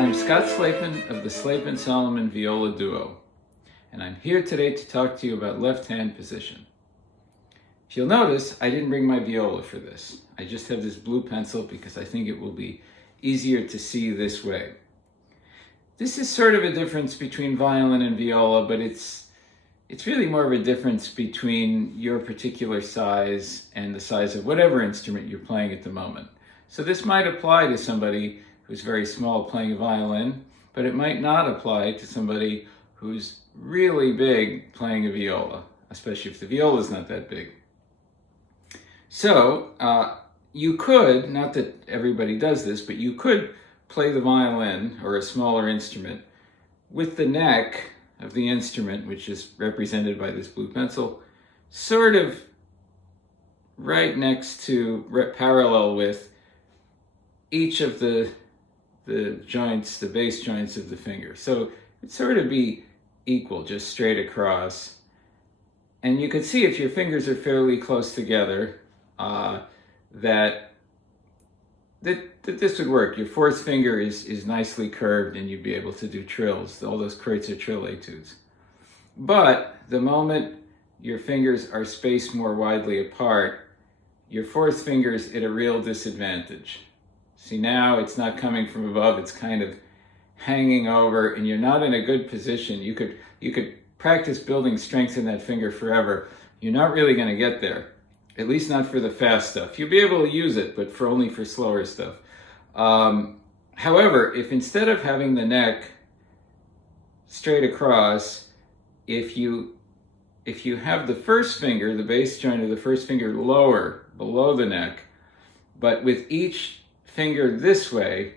I'm Scott Slapin of the Slapin-Solomon viola duo, and I'm here today to talk to you about left-hand position. If you'll notice, I didn't bring my viola for this. I just have this blue pencil because I think it will be easier to see this way. This is sort of a difference between violin and viola, but it's really more of a difference between your particular size and the size of whatever instrument you're playing at the moment. So this might apply to somebody who's very small playing a violin, but it might not apply to somebody who's really big playing a viola, especially if the viola is not that big. So you could, not that everybody does this, but you could play the violin or a smaller instrument with the neck of the instrument, which is represented by this blue pencil, sort of right next to, parallel with each of the joints, the bass joints of the finger. So it'd sort of be equal, just straight across. And you can see if your fingers are fairly close together, that this would work. Your fourth finger is nicely curved and you'd be able to do trills. All those creates are trill etudes. But the moment your fingers are spaced more widely apart, your fourth finger is at a real disadvantage. See, now it's not coming from above, it's kind of hanging over, and you're not in a good position. You could practice building strength in that finger forever. You're not really going to get there, at least not for the fast stuff. You'll be able to use it, but only for slower stuff. However, if instead of having the neck straight across, if you have the first finger, the bass joint of the first finger lower, below the neck, but with each finger this way,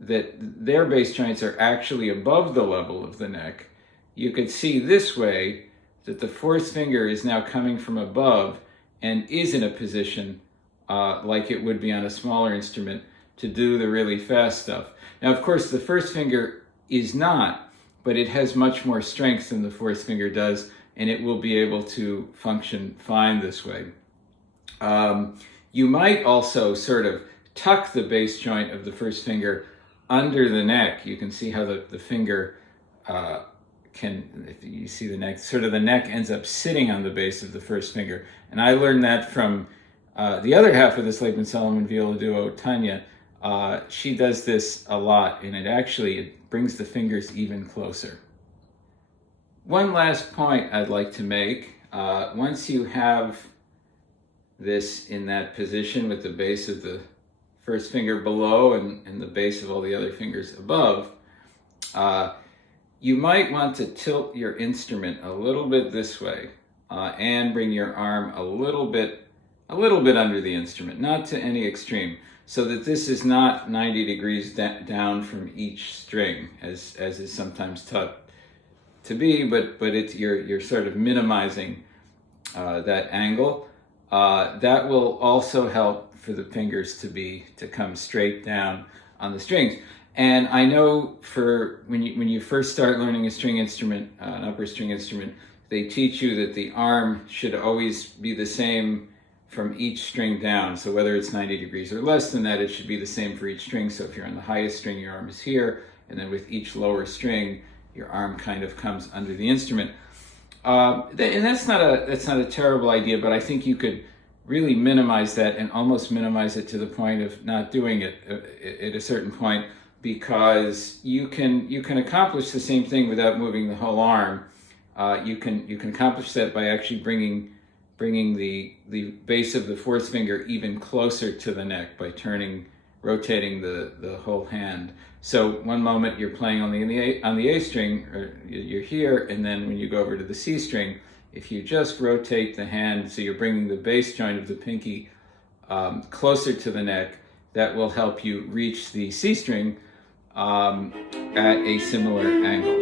that their bass joints are actually above the level of the neck, you could see this way that the fourth finger is now coming from above and is in a position like it would be on a smaller instrument to do the really fast stuff. Now, of course, the first finger is not, but it has much more strength than the fourth finger does, and it will be able to function fine this way. You might also sort of tuck the bass joint of the first finger under the neck. You can see how the finger if you see the neck, sort of the neck ends up sitting on the base of the first finger. And I learned that from the other half of the Slapin-Solomon viola duo, Tanya. She does this a lot, and it brings the fingers even closer. One last point I'd like to make. Once you have this in that position with the base of the first finger below and the base of all the other fingers above, you might want to tilt your instrument a little bit this way and bring your arm a little bit under the instrument, not to any extreme, so that this is not 90 degrees down from each string, as is sometimes taught to be, but you're sort of minimizing that angle. That will also help for the fingers to come straight down on the strings. And I know for when you first start learning a string instrument, an upper string instrument, they teach you that the arm should always be the same from each string down. So whether it's 90 degrees or less than that, it should be the same for each string. So if you're on the highest string, your arm is here, and then with each lower string, your arm kind of comes under the instrument. And that's not a terrible idea, but I think you could really minimize that and almost minimize it to the point of not doing it at a certain point, because you can accomplish the same thing without moving the whole arm. You can accomplish that by actually bringing the base of the fourth finger even closer to the neck by rotating the whole hand. So one moment you're playing on the A string, or you're here, and then when you go over to the C string, if you just rotate the hand so you're bringing the bass joint of the pinky closer to the neck, that will help you reach the C string at a similar angle.